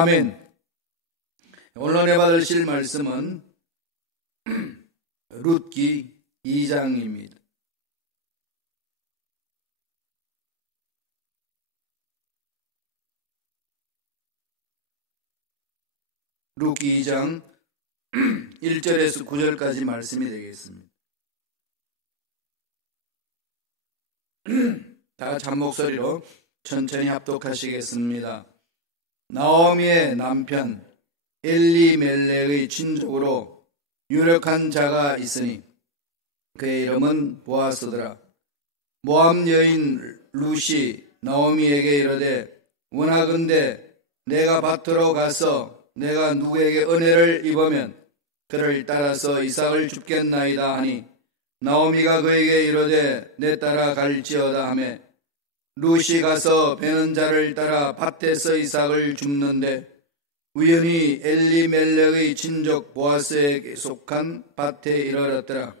아멘. 오늘 은혜 받으실 말씀은 룻기 2장입니다. 룻기 2장 1절에서 9절까지 말씀이 되겠습니다. 다 같이 한 목소리로 천천히 합독하시겠습니다. 나오미의 남편 엘리멜렉의 친족으로 유력한 자가 있으니 그의 이름은 보아스더라. 모압 여인 룻이 나오미에게 이르되 원하건대 내가 밭으로 가서 내가 누구에게 은혜를 입으면 그를 따라서 이삭을 줍겠나이다 하니 나오미가 그에게 이르되 내 따라 갈지어다 하며 룻이 가서 베는 자를 따라 밭에서 이삭을 줍는데 우연히 엘리멜렉의 친족 보아스에게 속한 밭에 이르렀더라.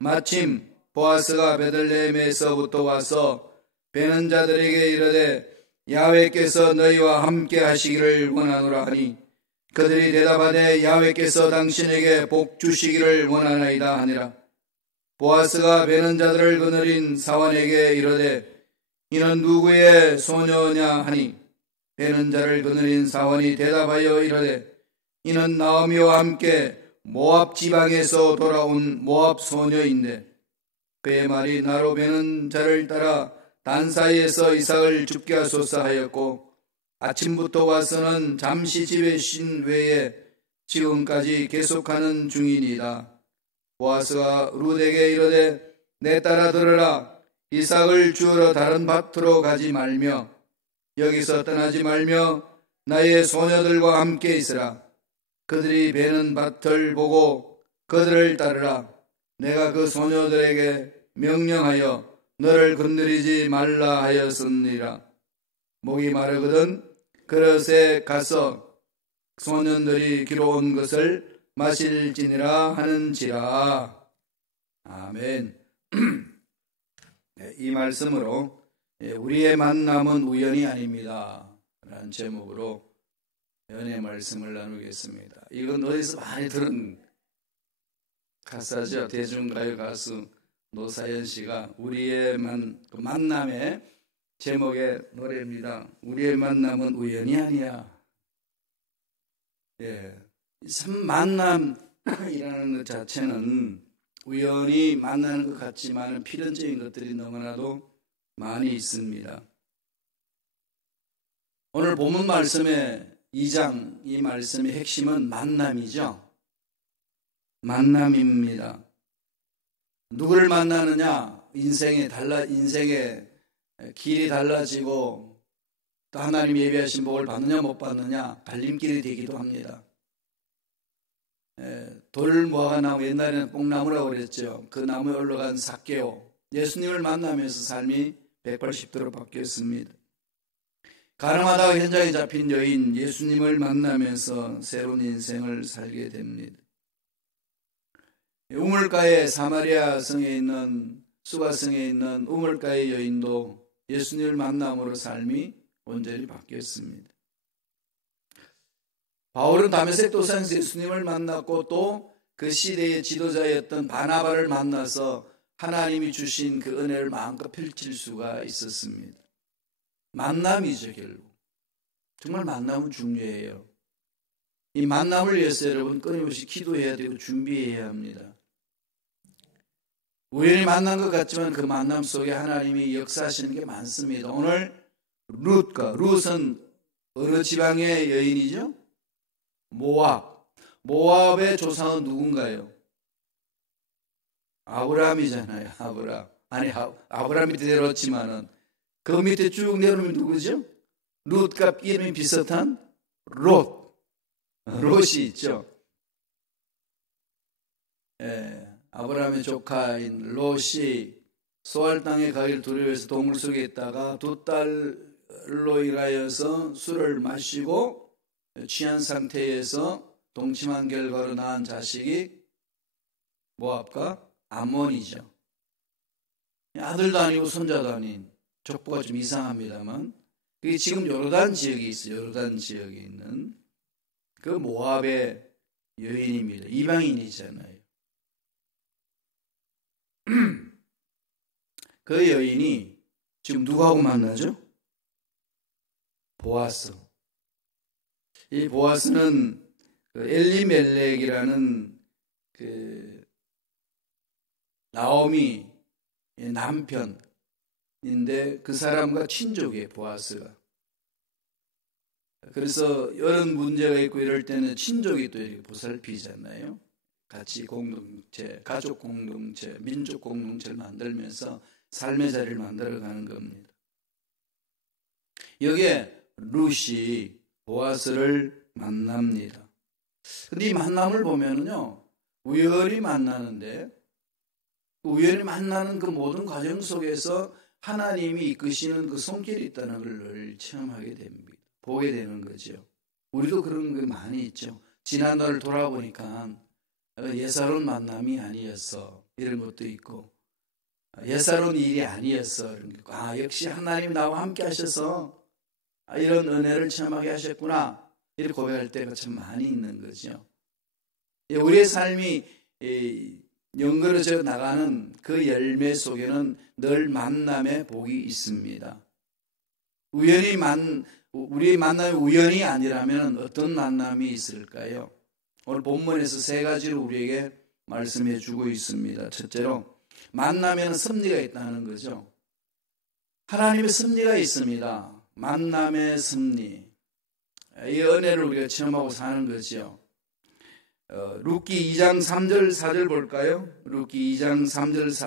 마침 보아스가 베들레헴에서부터 와서 베는 자들에게 이르되 야훼께서 너희와 함께 하시기를 원하노라 하니 그들이 대답하되 야훼께서 당신에게 복 주시기를 원하나이다 하니라. 보아스가 베는 자들을 거느린 사원에게 이르되 이는 누구의 소녀냐 하니 베는 자를 거느린 사원이 대답하여 이르되 이는 나오미와 함께 모압 지방에서 돌아온 모압 소녀인데 그의 말이 나로 베는 자를 따라 단 사이에서 이삭을 줍게 하소서 하였고 아침부터 와서는 잠시 집에 쉰 외에 지금까지 계속하는 중이니이다. 보아스가 룻에게 이르되 내 따라 들으라. 이삭을 주우러 다른 밭으로 가지 말며 여기서 떠나지 말며 나의 소녀들과 함께 있으라. 그들이 베는 밭을 보고 그들을 따르라. 내가 그 소녀들에게 명령하여 너를 건드리지 말라 하였으니라. 목이 마르거든 그릇에 가서 소년들이 길어온 것을 마실지니라 하는지라. 아멘. 이 말씀으로 우리의 만남은 우연이 아닙니다 라는 제목으로 연애 말씀을 나누겠습니다. 이건 어디서 많이 들은 가사죠. 대중가요 가수 노사연 씨가 우리의 만남의 제목의 노래입니다. 우리의 만남은 우연이 아니야. 참 만남이라는 것 자체는 우연히 만나는 것 같지만 필연적인 것들이 너무나도 많이 있습니다. 오늘 본문 말씀의 2장 이 말씀의 핵심은 만남이죠. 만남입니다. 누구를 만나느냐? 인생의 길이 달라지고 또 하나님 예비하신 복을 받느냐 못 받느냐 갈림길이 되기도 합니다. 돌무화과나무, 옛날에는 뽕나무라고 그랬죠. 그 나무에 올라간 삭개오, 예수님을 만나면서 삶이 180도로 바뀌었습니다. 가늠하다가 현장에 잡힌 여인, 예수님을 만나면서 새로운 인생을 살게 됩니다. 우물가의 사마리아 성에 있는 수가성에 있는 우물가의 여인도 예수님을 만남으로 삶이 온전히 바뀌었습니다. 바울은 다메섹 도상에서 예수님을 만났고 또 그 시대의 지도자였던 바나바를 만나서 하나님이 주신 그 은혜를 마음껏 펼칠 수가 있었습니다. 만남이죠. 결국 정말 만남은 중요해요. 이 만남을 위해서 여러분 끊임없이 기도해야 되고 준비해야 합니다. 우연히 만난 것 같지만 그 만남 속에 하나님이 역사하시는 게 많습니다. 오늘 룻은 어느 지방의 여인이죠? 모압의 조상은 누군가요? 아브라함이잖아요. 아브라함 밑에 내려왔지만은 그 밑에 쭉 내려오면 누구죠? 룻과 이름이 비슷한 롯이 있죠. 아브라함의 조카인 롯이 소알 땅에 가기를 두려워해서 동굴 속에 있다가 두 딸로 인하여서 술을 마시고 취한 상태에서 동침한 결과로 낳은 자식이 모압과 암몬이죠. 아들도 아니고 손자도 아닌 족보가 좀 이상합니다만 그게 지금 요르단 지역에 있어요. 요르단 지역에 있는 그 모압의 여인입니다. 이방인이잖아요. 그 여인이 지금 누구하고 만나죠? 보아스. 이 보아스는 그 엘리멜렉이라는 그 나오미 남편인데 그 사람과 친족이에요. 보아스가. 그래서 이런 문제가 있고 이럴 때는 친족이 또 이렇게 보살피잖아요. 같이 공동체, 가족 공동체, 민족 공동체를 만들면서 삶의 자리를 만들어가는 겁니다. 여기에 룻이 보아스를 만납니다. 근데 이 만남을 보면은요, 우연히 만나는데, 우연히 만나는 그 모든 과정 속에서 하나님이 이끄시는 그 손길이 있다는 걸 체험하게 됩니다. 보게 되는 거죠. 우리도 그런 게 많이 있죠. 지난날을 돌아보니까 예사로운 만남이 아니었어. 이런 것도 있고, 예사로운 일이 아니었어. 이런 게 있고, 역시 하나님이 나와 함께 하셔서 이런 은혜를 체험하게 하셨구나. 이렇게 고백할 때가 참 많이 있는 거죠. 우리의 삶이 연결해져 나가는 그 열매 속에는 늘 만남의 복이 있습니다. 우리의 만남이 우연이 아니라면 어떤 만남이 있을까요? 오늘 본문에서 세 가지로 우리에게 말씀해 주고 있습니다. 첫째로 만나면 섭리가 있다는 거죠. 하나님의 섭리가 있습니다. 만남의 섭리. 이 은혜를 우리가 체험하고 사는 거죠. 룻기 2장 3절 4절 볼까요? 룻기 2장 3절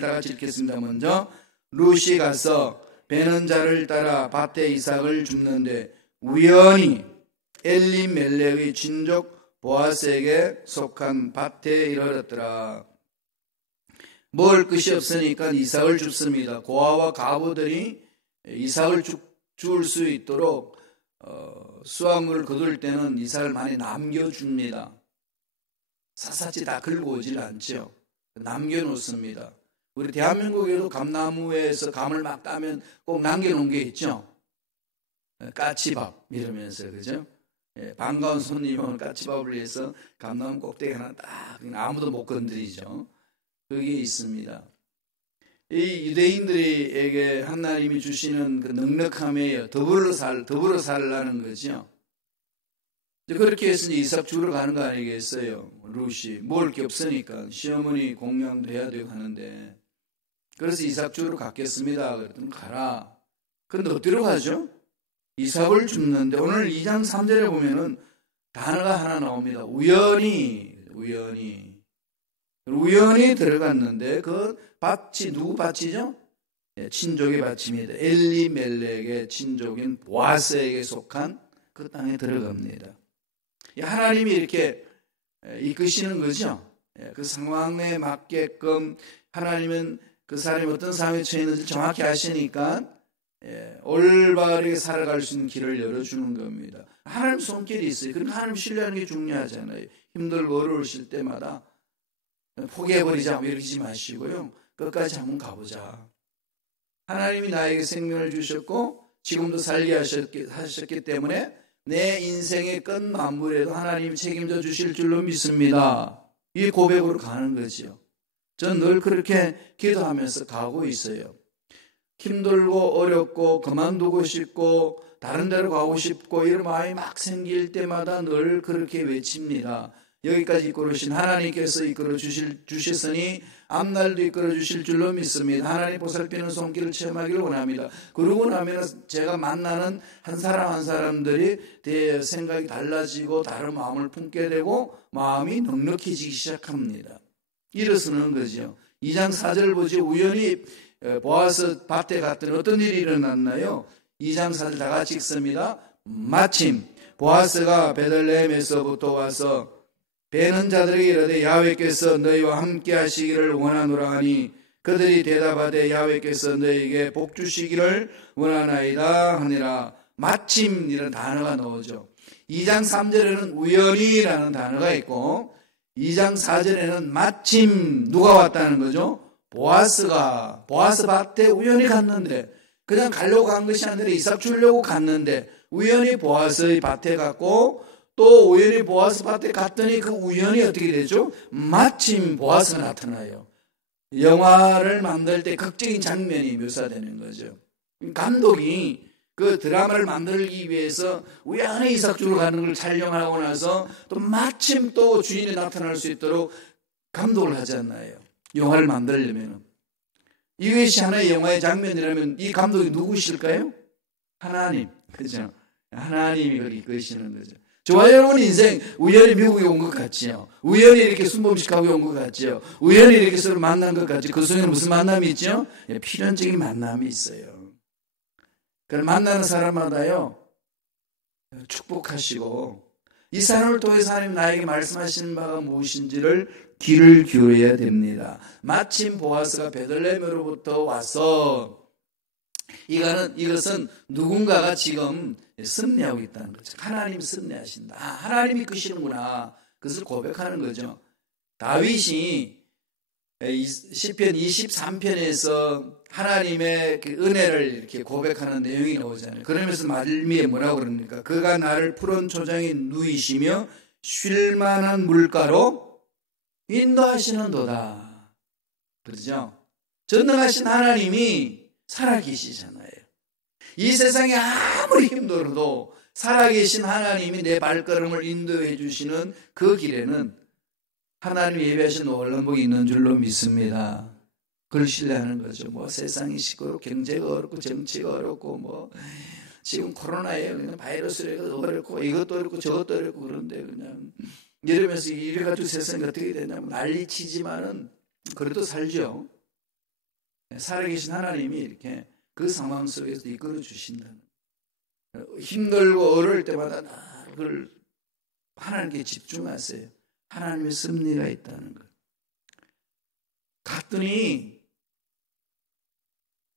다 같이 읽겠습니다. 먼저 룻이 가서 베는 자를 따라 밭에 이삭을 줍는데 우연히 엘리멜렉의 친족 보아스에게 속한 밭에 이르렀더라. 먹을 것이 없으니까 이삭을 줍습니다. 고아와 가부들이 이삭을 줄 수 있도록 수확물을 거둘 때는 이삭을 많이 남겨줍니다. 샅샅이 다 긁고 오질 않죠. 남겨놓습니다. 우리 대한민국에도 감나무에서 감을 막 따면 꼭 남겨놓은 게 있죠. 까치밥 이러면서, 그죠? 반가운 손님이 오늘 까치밥을 위해서 감나무 꼭대기 하나 딱 아무도 못 건드리죠. 그게 있습니다. 이 유대인들에게 하나님이 주시는 그 넉넉함이에요. 더불어 살라는 거죠. 그렇게 해서 이삭 주러 가는 거 아니겠어요? 룻이 먹을 게 없으니까 시어머니 공양도 해야 되고 하는데, 그래서 이삭 주러 갔겠습니다. 그랬더니 가라. 그런데 어디로 가죠? 이삭을 줍는데 오늘 2장 3절에 보면은 단어가 하나 나옵니다. 우연히 들어갔는데 그 밭이 누구 밭이죠? 친족의 밭입니다. 엘리멜렉의 친족인 보아스에게 속한 그 땅에 들어갑니다. 하나님이 이렇게 이끄시는 거죠. 그 상황에 맞게끔 하나님은 그 사람이 어떤 상황에 처해 있는지 정확히 아시니까 올바르게 살아갈 수 있는 길을 열어주는 겁니다. 하나님 손길이 있어요. 그러니까 하나님 신뢰하는 게 중요하잖아요. 힘들고 어려우실 때마다 포기해버리자 이러지 마시고요. 끝까지 한번 가보자. 하나님이 나에게 생명을 주셨고 지금도 살게 하셨기 때문에 내 인생의 끝 마무리에도 하나님이 책임져 주실 줄로 믿습니다. 이 고백으로 가는 거죠. 전 늘 그렇게 기도하면서 가고 있어요. 힘들고 어렵고 그만두고 싶고 다른 데로 가고 싶고 이런 마음이 막 생길 때마다 늘 그렇게 외칩니다. 여기까지 이끌어주신 하나님께서 이끌어 주셨으니 앞날도 이끌어 주실 줄로 믿습니다. 하나님 보살피는 손길을 체험하기를 원합니다. 그러고 나면 제가 만나는 한 사람 한 사람들이 내 생각이 달라지고 다른 마음을 품게 되고 마음이 넉넉해지기 시작합니다. 일어서는 거죠. 2장 4절 보지. 우연히 보아스 밭에 갔더니 어떤 일이 일어났나요? 2장 4절 다 같이 읽습니다. 마침 보아스가 베들레헴에서부터 와서 베는 자들에게 이르되 야훼께서 너희와 함께 하시기를 원하노라 하니 그들이 대답하되 야훼께서 너희에게 복 주시기를 원하나이다 하니라. 마침이라는 단어가 나오죠. 2장 3절에는 우연히라는 단어가 있고 2장 4절에는 마침 누가 왔다는 거죠? 보아스 밭에 우연히 갔는데, 그냥 가려고 간 것이 아니라 이삭 주려고 갔는데 우연히 보아스의 밭에 갔고, 또 우연히 보아스 밭에 갔더니 그 우연이 어떻게 되죠? 마침 보아스가 나타나요. 영화를 만들 때 극적인 장면이 묘사되는 거죠. 감독이 그 드라마를 만들기 위해서 우연히 이삭 주러 가는 걸 촬영하고 나서 또 마침 또 주인이 나타날 수 있도록 감독을 하지 않나요? 영화를 만들려면. 이것이 하나의 영화의 장면이라면 이 감독이 누구실까요? 하나님. 그죠? 하나님이 그렇게 이끄시는 거죠. 저와 여러분 인생 우연히 미국에 온 것 같지요. 우연히 이렇게 순범식하고 온 것 같지요. 우연히 이렇게 서로 만난 것 같지요. 그 속에는 무슨 만남이 있죠? 필연적인 만남이 있어요. 그걸 만나는 사람마다요, 축복하시고, 이 사람을 통해서 하나님 나에게 말씀하시는 바가 무엇인지를 귀를 기울여야 됩니다. 마침 보아스가 베들레헴으로부터 와서, 이것은 누군가가 지금 섭리하고 있다는 거죠. 하나님 섭리하신다. 하나님이 이끄시는구나. 그것을 고백하는 거죠. 다윗이 시편 23편에서 하나님의 그 은혜를 이렇게 고백하는 내용이 나오잖아요. 그러면서 말미에 뭐라고 그럽니까? 그가 나를 푸른 초장에 누이시며 쉴만한 물가로 인도하시는도다. 그렇죠? 전능하신 하나님이 살아계시잖아요. 이 세상에 아무리 힘들어도 살아계신 하나님이 내 발걸음을 인도해 주시는 그 길에는 하나님이 예배하신 놀라운 복이 있는 줄로 믿습니다. 그걸 신뢰하는 거죠. 뭐 세상이 시끄럽고 경제가 어렵고 정치가 어렵고 뭐 지금 코로나에 그냥 바이러스가 어렵고 이것도 어렵고 저것도 어렵고 그런데 그냥 이러면서 이래가지고 세상이 어떻게 되냐면 난리치지만은 그래도 살죠. 살아계신 하나님이 이렇게 그 상황 속에서 이끌어 주신다는, 힘들고 어려울 때마다 그걸 하나님께 집중하세요. 하나님의 섭리가 있다는 것. 갔더니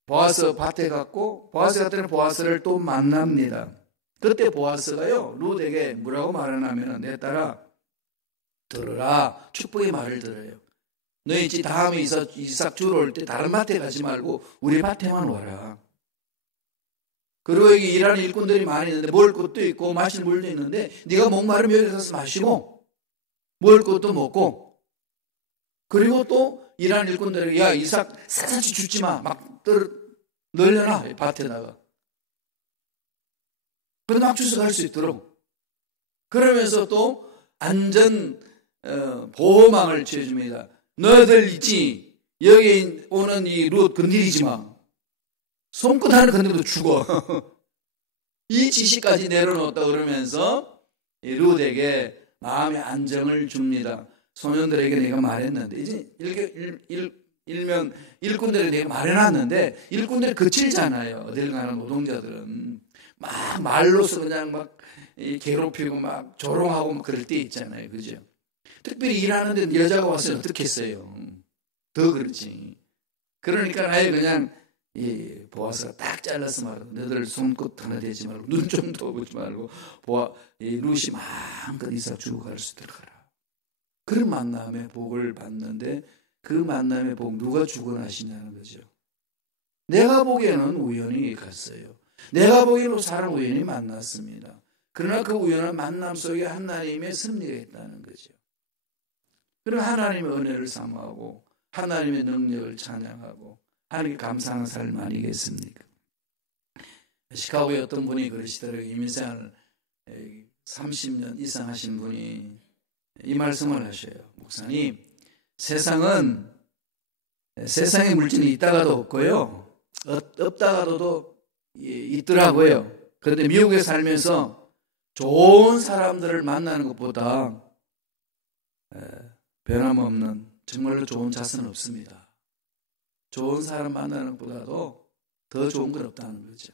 보아스 밭에 갔고, 보아스 갔더니 보아스를 또 만납니다. 그때 보아스가요 룻에게 뭐라고 말하냐면, 내 딸아 들으라, 축복의 말을 들어요. 너희 집 다음에 이삭 주러 올 때 다른 밭에 가지 말고 우리 밭에만 와라. 그리고 여기 일하는 일꾼들이 많이 있는데 먹을 것도 있고 마실 물도 있는데 네가 목마르면 여기 가서 마시고 먹을 것도 먹고, 그리고 또 일하는 일꾼들에게 야 이삭 사사치 주지 마, 막 널려놔 밭에다가. 그래 막 주워 갈 수 있도록. 그러면서 또 안전 보호망을 취해줍니다. 너희들 있지, 여기 오는 이 룻 건드리지 마. 손끝 하나 건드려도 죽어. 이 지시까지 내려놓았다 그러면서 룻에게 마음의 안정을 줍니다. 소년들에게 내가 말했는데, 이제 일명 일꾼들에게 내가 말해놨는데, 일꾼들이 거칠잖아요. 어딜 가는 노동자들은 막 말로서 그냥 막 괴롭히고 막 조롱하고 막 그럴 때 있잖아요. 그죠? 특별히 일하는데 여자가 와서 어떻게 했어요? 더 그렇지. 그러니까 아예 그냥 보아스가 딱 잘라서 말하고, 너희들 손끝 하나 대지 말고 눈 좀 더 보지 말고 룻이 마음껏 이삭 주고 갈 수 있도록 하라. 그런 만남의 복을 받는데, 그 만남의 복 누가 주관하시냐는 거죠. 내가 보기에는 우연히 갔어요. 내가 보기에는 사람 우연히 만났습니다. 그러나 그 우연한 만남 속에 하나님의 섭리가 있다는 거죠. 그럼 하나님의 은혜를 사모하고 하나님의 능력을 찬양하고 하나님께 감사하는 삶 아니겠습니까? 시카고에 어떤 분이 그러시더라고요. 이민생활 30년 이상 하신 분이 이 말씀을 하셔요. 목사님, 세상에 물질이 있다가도 없고요, 없다가도 있더라고요. 그런데 미국에 살면서 좋은 사람들을 만나는 것보다 변함없는 정말로 좋은 자선은 없습니다. 좋은 사람 만나는 것보다도 더 좋은 건 없다는 거죠.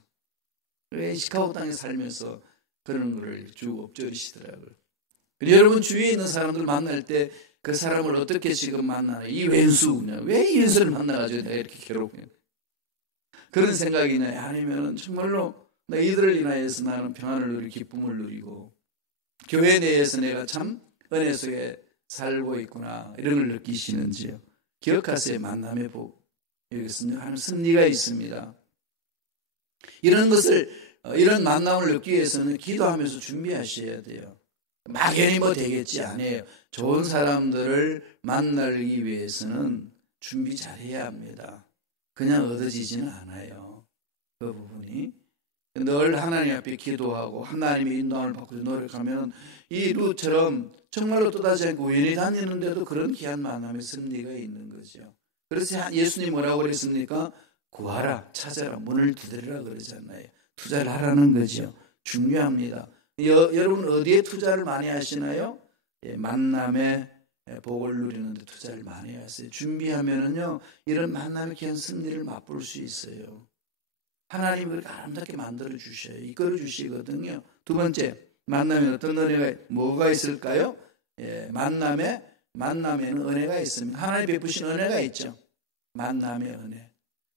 시카고 땅에 살면서 그런 거를 쭉 엎조리시더라고요. 여러분 주위에 있는 사람들 만날 때 그 사람을 어떻게 지금 만나나, 이 왼수, 왜 이 왼수를 만나가지고 내가 이렇게 괴롭냐, 그런 생각이나, 아니면 정말로 이들을 인하여서 나는 평안을 누리고 기쁨을 누리고 교회 내에서 내가 참 은혜 속에 살고 있구나, 이런 걸 느끼시는지요. 기억하세요. 만남의 복. 여기서 하는 승리가 있습니다. 이런 것을, 이런 만남을 얻기 위해서는 기도하면서 준비하셔야 돼요. 막연히 뭐 되겠지 아니에요. 좋은 사람들을 만나기 위해서는 준비 잘해야 합니다. 그냥 얻어지지는 않아요. 그 부분이. 늘 하나님 앞에 기도하고 하나님의 인도함을 받고 노력하면 이 룻처럼 정말로 떠나지 않고 우연히 다니는데도 그런 귀한 만남의 승리가 있는 거죠. 그래서 예수님 뭐라고 그랬습니까? 구하라, 찾아라, 문을 두드리라 그러잖아요. 투자를 하라는 거죠. 중요합니다. 여러분 어디에 투자를 많이 하시나요? 만남의 복을 누리는데 투자를 많이 하세요. 준비하면은요, 이런 만남의 귀한 승리를 맛볼 수 있어요. 하나님이 그렇게 아름답게 만들어 주셔요. 이끌어 주시거든요. 두 번째, 만남에 어떤 은혜가, 뭐가 있을까요? 만남에는 은혜가 있습니다. 하나님 베푸신 은혜가 있죠. 만남의 은혜.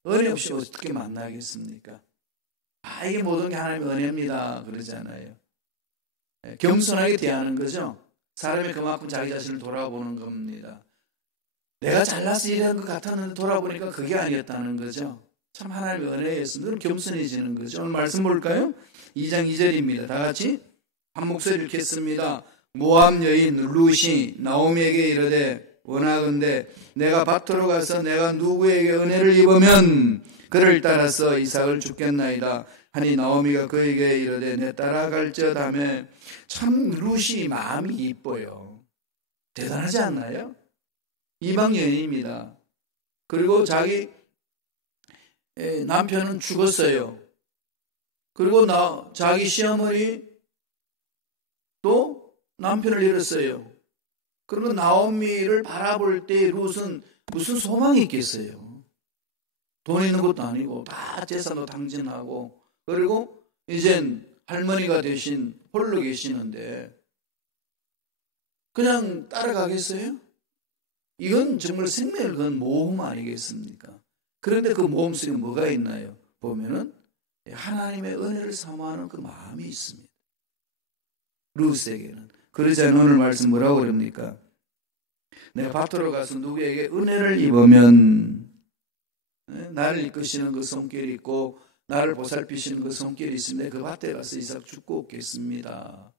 은혜 없이 어떻게 만나겠습니까? 이게 모든 게 하나님의 은혜입니다. 그러잖아요. 겸손하게 대하는 거죠. 사람이 그만큼 자기 자신을 돌아보는 겁니다. 내가 잘나서 일한 것 같았는데 돌아보니까 그게 아니었다는 거죠. 참 하나님의 은혜에서 늘 겸손해지는 거죠. 오늘 말씀 볼까요? 2장 2절입니다. 다 같이 한 목소리를 읽겠습니다. 모압 여인 룻이 나오미에게 이르되 원하건대 내가 밭으로 가서 내가 누구에게 은혜를 입으면 그를 따라서 이삭을 주겠나이다 하니 나오미가 그에게 이르되 내 따라갈지어다며. 참 룻이 마음이 이뻐요. 대단하지 않나요? 이방 여인입니다. 그리고 자기 남편은 죽었어요. 그리고 자기 시어머니 또 남편을 잃었어요. 그리고 나오미를 바라볼 때 룻은 무슨 소망이 있겠어요? 돈 있는 것도 아니고 다 재산도 당진하고, 그리고 이젠 할머니가 되신 홀로 계시는데 그냥 따라가겠어요? 이건 정말 생명을 건 모험 아니겠습니까? 그런데 그 모험 속에 뭐가 있나요? 보면은 하나님의 은혜를 사모하는 그 마음이 있습니다. 룻에게는. 그러자 오늘 말씀 뭐라고 그럽니까? 내가 밭으로 가서 누구에게 은혜를 입으면, 나를 이끄시는 그 손길이 있고 나를 보살피시는 그 손길이 있으면 그 밭에 가서 이삭 죽고 오겠습니다.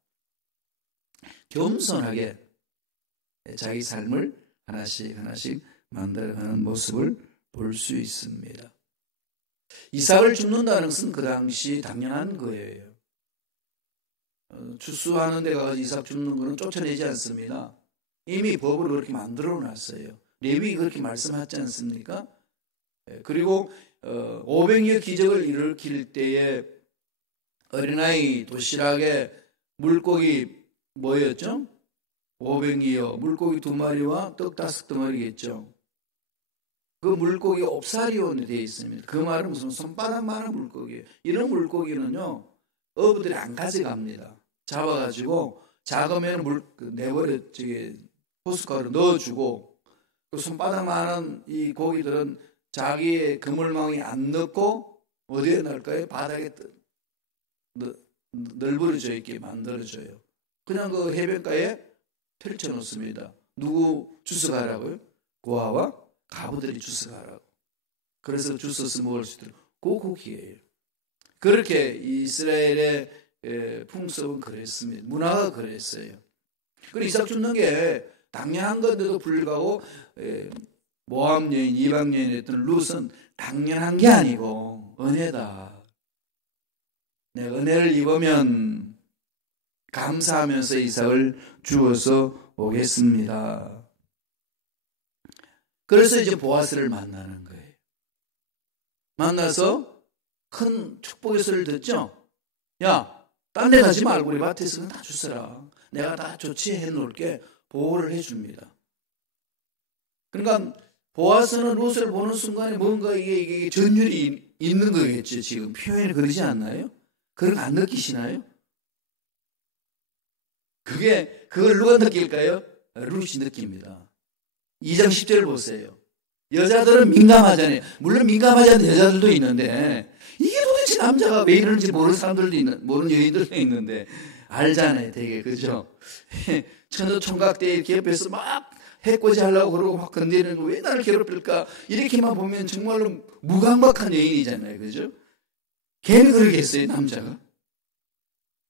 겸손하게 자기 삶을 하나씩 만들어가는 모습을 볼 수 있습니다. 이삭을 죽는다는 것은 그 당시 당연한 거예요. 추수하는 데 가서 이삭 죽는 것은 쫓아내지 않습니다. 이미 법으로 그렇게 만들어 놨어요. 레위기 그렇게 말씀하지 않습니까? 그리고 500여 기적을 일으킬 때에 어린아이 도시락에 물고기 뭐였죠? 500이요. 물고기 2마리와 떡 5덩어리겠죠. 그 물고기가 옵사리온이 되어 있습니다. 그 말은 무슨 손바닥만한 물고기예요. 이런 물고기는요, 어부들이 안 가져갑니다. 잡아가지고 작으면 내버려 호숫가로 넣어주고, 그 손바닥만한 이 고기들은 자기의 그물망에 안 넣고 어디에 넣을까요? 바닥에 널브러져 있게 만들어줘요. 그냥 그 해변가에 펼쳐놓습니다. 누구 주워가라고요? 고아와 가부들이 주워가라고. 그래서 주워서 먹을 수 있도록 그 고기예요. 그렇게 이스라엘의 풍습은 그랬습니다. 문화가 그랬어요. 그리고 이삭 죽는 게 당연한 건데도 불구하고 모압 여인, 이방 여인이었던 룻은 당연한 게 아니고 은혜다. 내가 은혜를 입으면 감사하면서 이삭을 주어서 오겠습니다. 그래서 이제 보아스를 만나는 거예요. 만나서 큰 축복의 소리를 듣죠. 야, 딴 데 가지 말고 우리 밭에서 다 주세라. 내가 다 조치해 놓을게. 보호를 해줍니다. 그러니까 보아스는 룻을 보는 순간에 뭔가 이게 전율이 있는 거겠죠. 지금 표현이 그러지 않나요? 그런 거 안 느끼시나요? 그걸 누가 느낄까요? 룻이 느낍니다. 2장 10절을 보세요. 여자들은 민감하잖아요. 물론 민감하지 않은 여자들도 있는데 이게 도대체 남자가 왜 이러는지 모르는 사람들도 모르는 여인들도 있는데 알잖아요, 되게. 그죠? 천도 총각 때 이렇게 옆에서 막 해코지 하려고 그러고 막 건드리는 거 왜 나를 괴롭힐까? 이렇게만 보면 정말로 무강박한 여인이잖아요. 그죠? 괜히 그러겠어요, 남자가.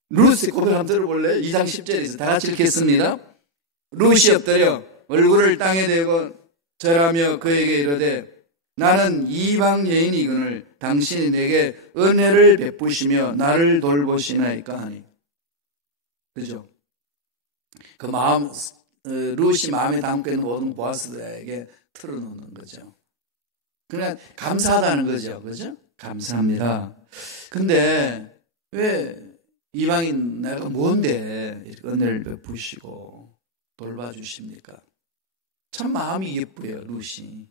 루스의 고백 한번 들어볼래요? 2장 10절에서 다 같이 읽겠습니다. 루시 엎드려 얼굴을 땅에 대고 절하며 그에게 이르되 나는 이방 여인이거늘 당신이 내게 은혜를 베푸시며 나를 돌보시나이까 하니. 그죠? 그 마음, 루시 마음에 담고 있는 모든 보아스에게 틀어놓는 거죠. 그러니까 감사하다는 거죠. 그죠? 감사합니다. 근데 왜 이방인 내가 뭔데 은혜를 베푸시고 돌봐주십니까? 참 마음이 예뻐요, 루시.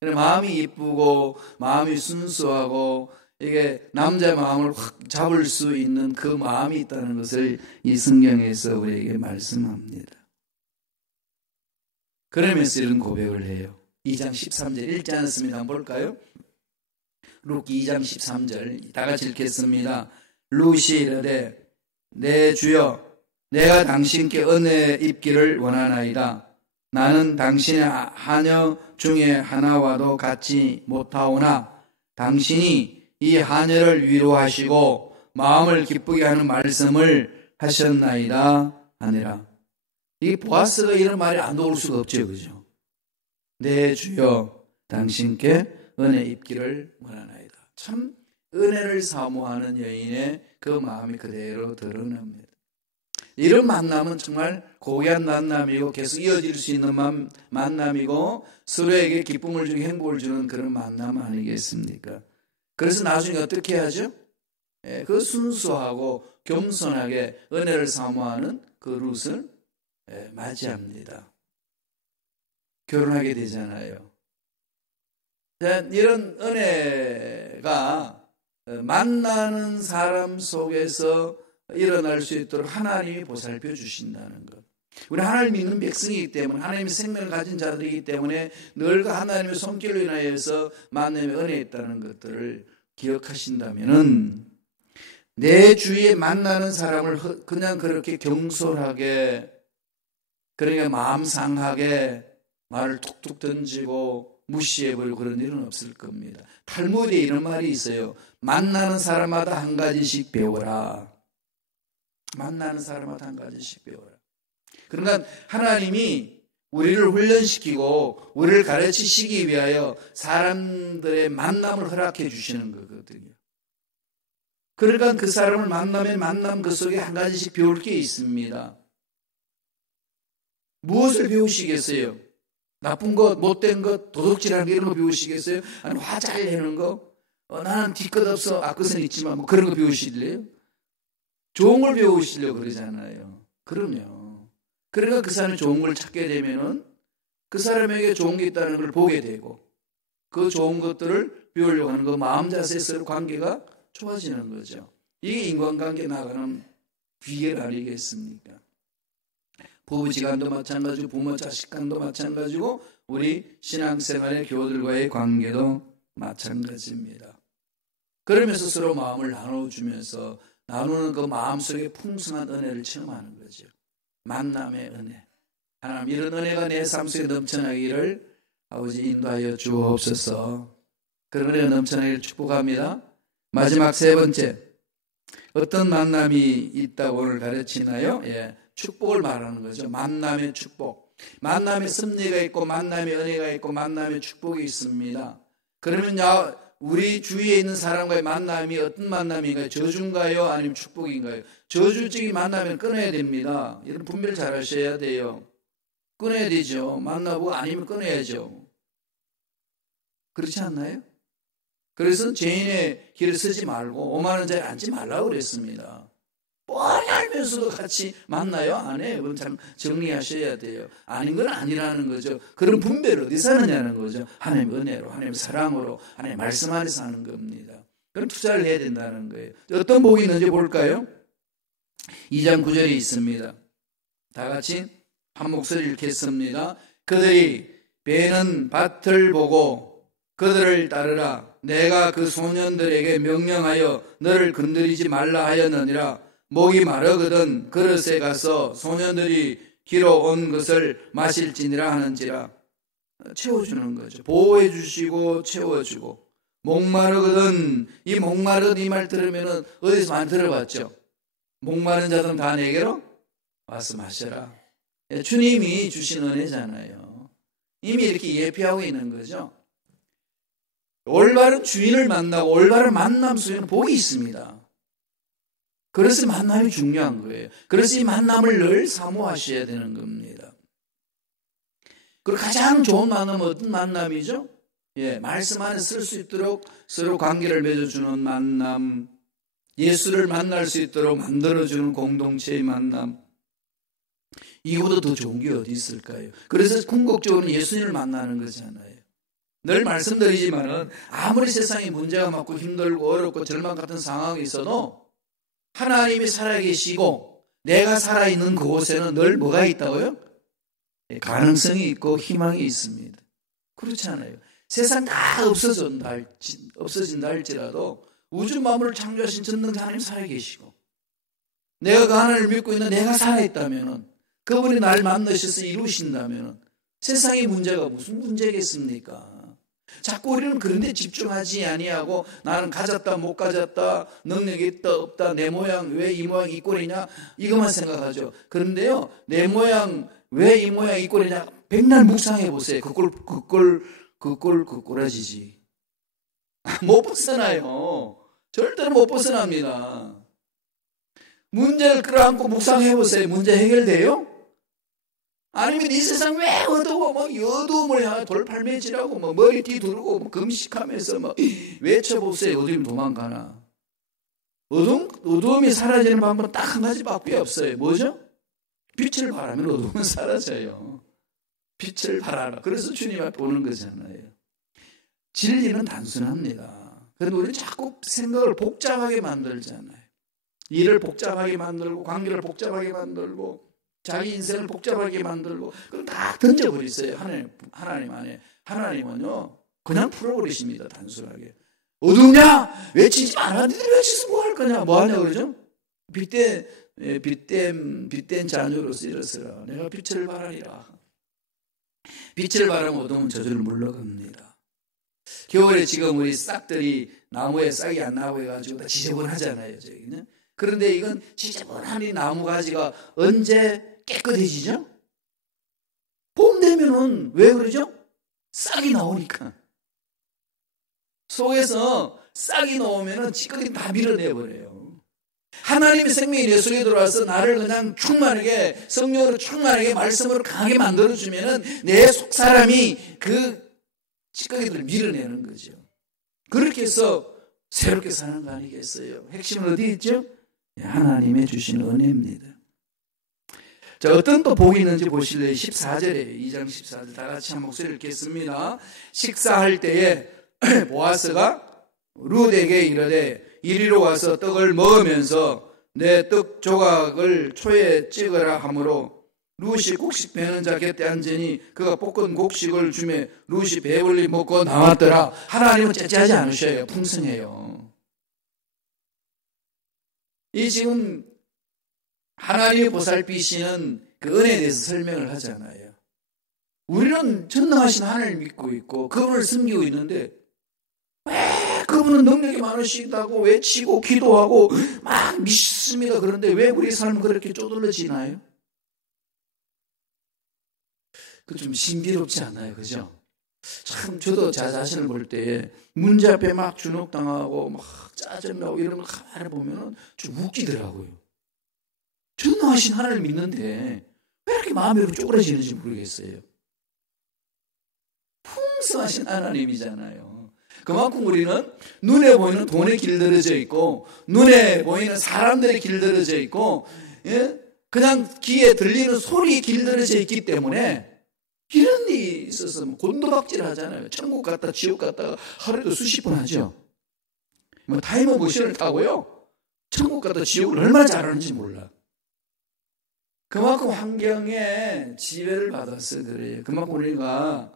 마음이 예쁘고 마음이 순수하고 이게 남자의 마음을 확 잡을 수 있는 그 마음이 있다는 것을 이 성경에서 우리에게 말씀합니다. 그러면서 이런 고백을 해요. 2장 13절 읽지 않았습니다. 한번 볼까요? 루키 2장 13절 다 같이 읽겠습니다. 루시 이르되 내 주여 내가 당신께 은혜 입기를 원하나이다. 나는 당신의 하녀 중에 하나와도 같지 못하오나 당신이 이 하녀를 위로하시고 마음을 기쁘게 하는 말씀을 하셨나이다 하니라. 이게 보아스가 이런 말이 안 나올 수가 없죠. 그죠? 내 주여 당신께 은혜 입기를 원하나이다. 참 은혜를 사모하는 여인의 그 마음이 그대로 드러납니다. 이런 만남은 정말 고귀한 만남이고 계속 이어질 수 있는 만남이고 서로에게 기쁨을 주고 행복을 주는 그런 만남 아니겠습니까? 그래서 나중에 어떻게 하죠? 그 순수하고 겸손하게 은혜를 사모하는 그 룻을 맞이합니다. 결혼하게 되잖아요. 이런 은혜가 만나는 사람 속에서 일어날 수 있도록 하나님이 보살펴 주신다는 것. 우리 하나님 믿는 백성이기 때문에 하나님의 생명을 가진 자들이기 때문에 늘 하나님의 손길로 인하여서 만남의 은혜에 있다는 것들을 기억하신다면은 내 주위에 만나는 사람을 그냥 그렇게 경솔하게 그러니까 마음 상하게 말을 툭툭 던지고 무시해버리고 그런 일은 없을 겁니다. 탈무드에 이런 말이 있어요. 만나는 사람마다 한 가지씩 배워라. 만나는 사람마다 한 가지씩 배워라. 그러니까 하나님이 우리를 훈련시키고 우리를 가르치시기 위하여 사람들의 만남을 허락해 주시는 거거든요. 그러니까 그 사람을 만나면 만남 그 속에 한 가지씩 배울 게 있습니다. 무엇을 배우시겠어요? 나쁜 것, 못된 것, 도둑질하는 거 이런 거 배우시겠어요? 아니 화 잘 내는 거? 나는 뒤끝 없어 앞끝은 있지만 뭐 그런 거 배우실래요? 좋은 걸 배우시려고 그러잖아요. 그럼요. 그러니까 그 사람이 좋은 걸 찾게 되면은 그 사람에게 좋은 게 있다는 걸 보게 되고 그 좋은 것들을 배우려고 하는 그 마음 자세 서로 관계가 좋아지는 거죠. 이게 인간관계 나가는 비결 아니겠습니까? 부부지간도 마찬가지고 부모 자식간도 마찬가지고 우리 신앙생활의 교우들과의 관계도 마찬가지입니다. 그러면서 서로 마음을 나눠주면서 나누는 그 마음속에 풍성한 은혜를 체험하는 거죠. 만남의 은혜. 하나님 이런 은혜가 내 삶 속에 넘쳐나기를 아버지 인도하여 주옵소서. 그런 은혜가 넘쳐나기를 축복합니다. 마지막 세 번째, 어떤 만남이 있다고 오늘 가르치나요? 축복을 말하는 거죠. 만남의 축복. 만남의 섭리가 있고 만남의 은혜가 있고 만남의 축복이 있습니다. 그러면 우리 주위에 있는 사람과의 만남이 어떤 만남인가요? 저주인가요? 아니면 축복인가요? 저주적인 만나면 끊어야 됩니다. 이런 분별 잘 하셔야 돼요. 끊어야 되죠. 만나보고 아니면 끊어야죠. 그렇지 않나요? 그래서 죄인의 길을 쓰지 말고 5만 원짜리 앉지 말라고 그랬습니다. 뻔히 알면서도 같이 만나요? 안 해요? 그럼 참 정리하셔야 돼요. 아닌 건 아니라는 거죠. 그런 분별을 어디서 하느냐는 거죠. 하나님의 은혜로, 하나님의 사랑으로, 하나님의 말씀 안에서 하는 겁니다. 그럼 투자를 해야 된다는 거예요. 어떤 복이 있는지 볼까요? 2장 9절에 있습니다. 다 같이 한 목소리 읽겠습니다. 그들이 배는 밭을 보고 그들을 따르라. 내가 그 소년들에게 명령하여 너를 건드리지 말라 하였느니라. 목이 마르거든 그릇에 가서 소년들이 기로 온 것을 마실지니라 하는지라. 채워주는 거죠. 보호해 주시고 채워주고. 목마르거든. 이 목마르거든 이 말 들으면 어디서 많이 들어봤죠? 목마른 자들은 다 내게로 와서 마셔라. 주님이 주신 은혜잖아요. 이미 이렇게 예표하고 있는 거죠. 올바른 주인을 만나고 올바른 만남 속에는 복이 있습니다. 그래서 만남이 중요한 거예요. 그래서 이 만남을 늘 사모하셔야 되는 겁니다. 그리고 가장 좋은 만남은 어떤 만남이죠? 말씀 안에 쓸 수 있도록 서로 관계를 맺어주는 만남, 예수를 만날 수 있도록 만들어주는 공동체의 만남. 이거보다 더 좋은 게 어디 있을까요? 그래서 궁극적으로는 예수님을 만나는 거잖아요. 늘 말씀드리지만은 아무리 세상에 문제가 많고 힘들고 어렵고 절망 같은 상황이 있어도 하나님이 살아계시고 내가 살아있는 그곳에는 늘 뭐가 있다고요? 가능성이 있고 희망이 있습니다. 그렇잖아요. 세상 다 없어진다 할지라도 우주 만물을 창조하신 전능자 하나님 살아계시고 내가 그 하나님을 믿고 있는 내가 살아있다면 그분이 날 만나셔서 이루신다면 세상의 문제가 무슨 문제겠습니까? 자꾸 우리는 그런 데 집중하지 아니하고 나는 가졌다 못 가졌다 능력이 있다 없다 내 모양 왜 이 모양 이 꼴이냐 이것만 생각하죠. 그런데요 내 모양 왜 이 모양 이 꼴이냐 백날 묵상해 보세요. 그 꼴아지지 못 벗어나요. 절대로 못 벗어납니다. 문제를 끌어안고 묵상해 보세요. 문제 해결돼요? 아니면 이 세상 왜 어두워? 어두움을 향해 돌팔매질하고 머리 뒤두르고 금식하면서 외쳐보세요. 어둠이 도망가나? 어두움이 사라지는 방법은 딱 한 가지밖에 없어요. 뭐죠? 빛을 바라면 어두움은 사라져요. 빛을 바라라. 그래서 주님 앞에 오는 거잖아요. 진리는 단순합니다. 그런데 우리는 자꾸 생각을 복잡하게 만들잖아요. 일을 복잡하게 만들고 관계를 복잡하게 만들고 자기 인생을 복잡하게 만들고 그럼 다 던져버리세요. 하나님 안에. 하나님은요 그냥 풀어버리십니다. 단순하게. 어두우냐? 외치지 마라. 니들 외치서 뭐 할 거냐? 뭐 하냐 그러죠? 빛된 자녀로서 일어서라. 내가 빛을 발하리라. 빛을 발하면 어두운 저주를 물러갑니다. 겨울에 지금 우리 싹들이 나무에 싹이 안 나고 해가지고 다 지저분하잖아요. 저기는. 그런데 이건 지저분한 이 나무 가지가 언제 깨끗해지죠? 봄 되면은 왜 그러죠? 싹이 나오니까. 속에서 싹이 나오면은 찌꺼기 다 밀어내버려요. 하나님의 생명이 내 속에 들어와서 나를 그냥 충만하게 성령으로 충만하게 말씀으로 강하게 만들어주면은 내 속 사람이 그 찌꺼기들을 밀어내는 거죠. 그렇게 해서 새롭게 사는 거 아니겠어요? 핵심은 어디 있죠? 하나님의 주신 은혜입니다. 자, 어떤 또 복이 있는지 보실래요? 14절에 2장 14절 다 같이 한 목소리를 읽겠습니다. 식사할 때에 보아스가 룻에게 이르되 이리로 와서 떡을 먹으면서 내 떡 조각을 초에 찍으라 하므로 룻이 곡식 베는 자 곁에 앉으니 그가 볶은 곡식을 주매 룻이 배불리 먹고 나왔더라. 하나님은 째째하지 않으셔요. 풍성해요. 이 지금 하나님의 보살피시는 그 은혜에 대해서 설명을 하잖아요. 우리는 전능하신 하나님을 믿고 있고 그분을 섬기고 있는데 왜 그분은 능력이 많으시다고 외치고 기도하고 막 믿습니다. 그런데 왜 우리 삶은 그렇게 쪼들러지나요? 그 좀 신비롭지 않아요, 그죠? 참 저도 제 자신을 볼 때 문제 앞에 막 주눅당하고 막 짜증나고 이런 걸 가만히 보면 좀 웃기더라고요. 전능하신 하나님을 믿는데 왜 이렇게 마음이 이렇게 쪼그라지는지 모르겠어요. 풍성하신 하나님이잖아요. 그만큼 우리는 눈에 보이는 돈에 길들여져 있고 눈에 보이는 사람들에 길들여져 있고 그냥 귀에 들리는 소리에 길들여져 있기 때문에 이런 일이 있어서 곤두박질 하잖아요. 천국 갔다 지옥 갔다가 하루에도 수십 번 하죠. 타임머신을 타고요. 천국 갔다 지옥을 얼마나 잘하는지 몰라. 그만큼 환경에 지배를 받아서 그래요. 그만큼 우리가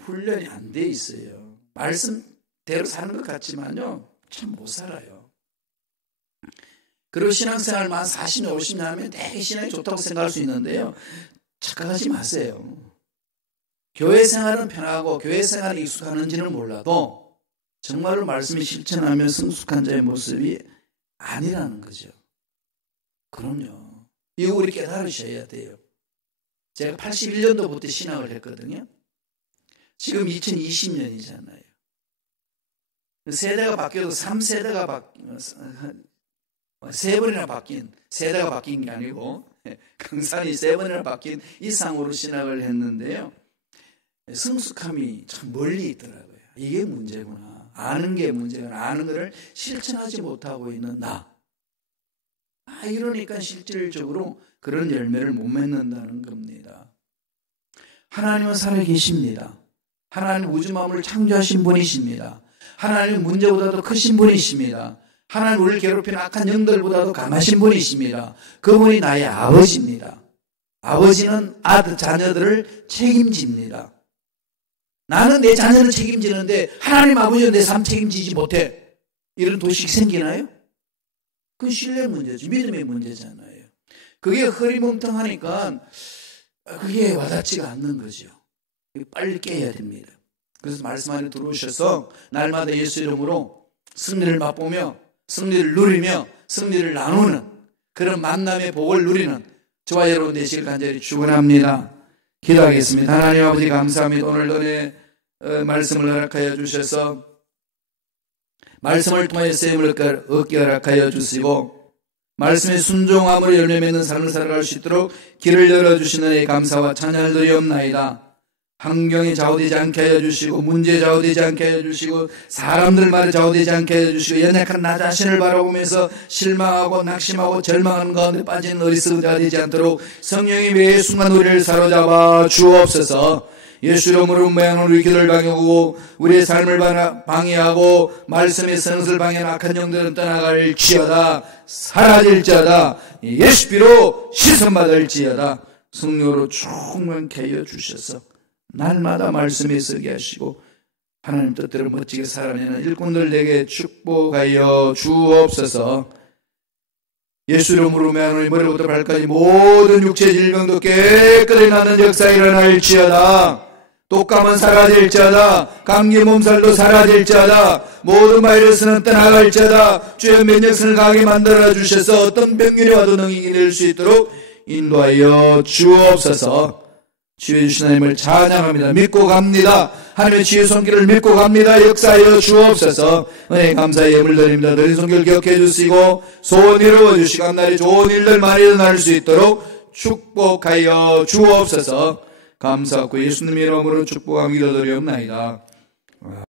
훈련이 안 돼 있어요. 말씀대로 사는 것 같지만요 참 못 살아요. 그리고 신앙생활만 40년, 50년 하면 되게 신앙이 좋다고 생각할 수 있는데요. 착각하지 마세요. 교회 생활은 편하고 교회 생활에 익숙하는지는 몰라도 정말로 말씀이 실천하며 성숙한 자의 모습이 아니라는 거죠. 그럼요. 이거 우리 깨달으셔야 돼요. 제가 81년도부터 신학을 했거든요. 지금 2020년이잖아요. 세대가 바뀌어도 3세대가 세 번이나 바뀐, 세대가 바뀐 게 아니고 강산이 세 번이나 바뀐 이상으로 신학을 했는데요. 성숙함이 참 멀리 있더라고요. 이게 문제구나. 아는 게 문제구나. 아는 것을 실천하지 못하고 있는 나. 이러니까 실질적으로 그런 열매를 못 맺는다는 겁니다. 하나님은 살아계십니다. 하나님 우주 만물을 창조하신 분이십니다. 하나님은 문제보다도 크신 분이십니다. 하나님 우리를 괴롭히는 악한 영들보다도 강하신 분이십니다. 그분이 나의 아버지입니다. 아버지는 아들, 자녀들을 책임집니다. 나는 내 자녀를 책임지는데 하나님 아버지는 내 삶 책임지지 못해. 이런 도식 생기나요? 그건 신뢰 문제죠. 믿음의 문제잖아요. 그게 흐리멍텅하니까 그게 와닿지가 않는 거죠. 빨리 깨야 됩니다. 그래서 말씀 안에 들어오셔서 날마다 예수 이름으로 승리를 맛보며 승리를 누리며 승리를 나누는 그런 만남의 복을 누리는 저와 여러분 되시길 간절히 축원합니다. 기도하겠습니다. 하나님 아버지 감사합니다. 오늘도 내 말씀을 허락하여 주셔서 말씀을 통해 셈을 얻게 허락하여 주시고 말씀에 순종함으로 열매 맺는 삶을 살아갈 수 있도록 길을 열어주시는 데 감사와 찬양을 드리옵나이다. 환경에 좌우되지 않게 하여 주시고 문제에 좌우되지 않게 하여 주시고 사람들 말에 좌우되지 않게 하여 주시고 연약한 나 자신을 바라보면서 실망하고 낙심하고 절망하는 가운데 빠지는 어리석은 자가 되지 않도록 성령이 매 순간 우리를 사로잡아 주옵소서. 예수 이름으로 모양으로 우리 기도를 방해하고 우리의 삶을 방해하고 말씀의 성을 방해하는 악한 영들은 떠나갈지어다. 사라질지어다. 예수 피로 씻음받을지어다. 성령으로 충만케 하여 주셔서 날마다 말씀에 서게 하시고 하나님 뜻대로 멋지게 살아내는 일꾼들 되게 축복하여 주옵소서. 예수 이름으로 매하노니 머리부터 발까지 모든 육체 질병도 깨끗이 나는 역사 일어날지어다. 독감은 사라질지어다. 감기 몸살도 사라질지어다. 모든 바이러스는 떠나갈지어다. 주의 면역성을 강하게 만들어 주셔서 어떤 병균이 와도 능히 이길 수 있도록 인도하여 주옵소서. 치유해 주신 하나님을 찬양합니다. 믿고 갑니다. 하나님의 치유 손길을 믿고 갑니다. 역사하여 주옵소서. 은혜 감사의 예물 드립니다. 너희 손길 기억해 주시고 소원 이루어 주시고 한날에 좋은 일들 많이 일어날 수 있도록 축복하여 주옵소서. 감사하고 예수님 이름으로 축복하며 기도드리옵나이다.